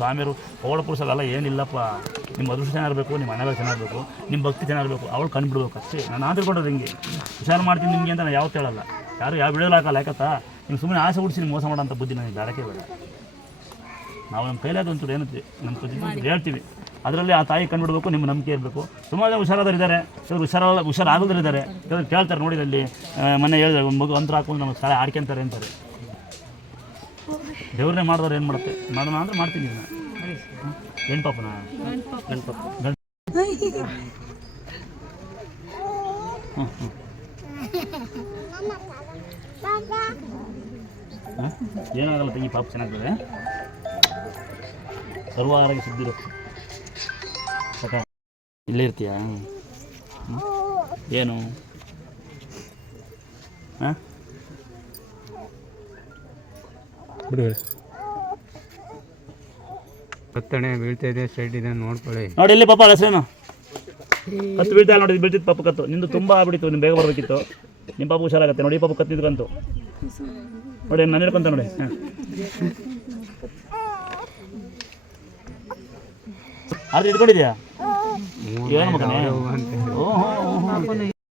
ಸ್ವಾಮಿಯರು ಪೌಳ ಪುರುಷರೆಲ್ಲ ಏನಿಲ್ಲಪ್ಪ. ನಿಮ್ಮ ಅದೃಷ್ಟ ಚೆನ್ನಾಗಿರಬೇಕು, ನಿಮ್ಮ ಮನೆಗಳು ಚೆನ್ನಾಗಿರಬೇಕು, ನಿಮ್ಮ ಭಕ್ತಿ ಚೆನ್ನಾಗಿರಬೇಕು, ಅವಳು ಕಂಡುಬಿಡ್ಬೇಕು ಅಷ್ಟೇ. ನಾನು ಆದ್ರೂ ಹಿಂಗೆ ಹುಷಾರು ಮಾಡ್ತೀನಿ ನಿಮಗೆ ಅಂತ ನಾನು ಯಾವತ್ತೂ ಹೇಳಲ್ಲ, ಯಾರು ಯಾವ ಬಿಡೋಲ್ಲ ಹಾಕಲ್ಲ. ಯಾಕತ್ತಾ ನೀವು ಸುಮ್ಮನೆ ಆಸೆ ಹುಡ್ಸಿ ನೀವು ಮೋಸ ಮಾಡೋಂಥ ಬುದ್ಧಿ ನನಗೆ ಬೇಡಕ್ಕೆ ಬೇಡ. ನಾವು ನಮ್ಮ ಕೈಲಾದ ಒಂಚೂರು ಏನಂತೀವಿ, ನಮ್ಮ ಕೈ ಹೇಳ್ತೀವಿ, ಅದರಲ್ಲಿ ಆ ತಾಯಿ ಕಂಡುಬಿಡಬೇಕು, ನಿಮ್ಮ ನಂಬಿಕೆ ಇರಬೇಕು. ಸುಮಾರು ಜನ ಹುಷಾರಾದವ್ರು ಇದ್ದಾರೆ, ಕೆಲವರು ಹುಷಾರಾಗದ್ರು ಇದ್ದಾರೆ, ಕೆಲವರು ಕೇಳ್ತಾರೆ. ನೋಡಿದಲ್ಲಿ ಮೊನ್ನೆ ಹೇಳಿದ್ರೆ ಒಂದು ಮಗು ಅಂತರ ಹಾಕೊಂಡು ನಮ್ಮ ಸ್ಥಳ ಆಡ್ಕೊಂತಾರೆ ಅಂತಾರೆ. ದೇವ್ರನ್ನೇ ಮಾಡಿದವ್ರು ಏನು ಮಾಡುತ್ತೆ, ಮಾಡೋಣ ಅಂದರೆ ಮಾಡ್ತೀನಿ. ಏನು ಪಾಪನ ಏನಾಗಲ್ಲ ತಂಗಿ, ಪಾಪ ಚೆನ್ನಾಗ್ತದೆ. ಸರ್ವ ಆರೋಗ್ಯ ಸಿದ್ಧಿರು. ಇಲ್ಲೇ ಇರ್ತೀಯಾ? ಏನು ಹಾಂ ಬಿಡು, ಕತ್ತಣೆ ಬೀಳ್ತಾ ಇದೆ, ಸೈಡ್ ಇದೆ ನೋಡ್ಕೊಳ್ಳಿ. ನೋಡಿ ಇಲ್ಲಿ ಪಾಪ ಹೆಸರೇನು ಕತ್ತು ಬೀಳ್ತಾ ನೋಡಿ, ಬೀಳ್ತಿತ್ತು ಪಾಪ ಕತ್ತು. ನಿಂದು ತುಂಬ ಆಗ್ಬಿಟ್ಟಿತ್ತು, ನೀವು ಬೇಗ ಬರಬೇಕಿತ್ತು. ನಿಮ್ಮ ಪಾಪ ಹುಷಾರಾಗತ್ತೆ ನೋಡಿ. ಪಾಪ ಕತ್ತು ನಿಂತ್ಕಂತು ನೋಡಿ, ನಾನು ಹೇಳ್ಕೊಂತ ನೋಡಿ. ಹಾಂ ಆದ್ರೆ ಇಟ್ಕೊಂಡಿದ್ಯಾ? ಏನು ಮಗನೇ? ಓಹೋ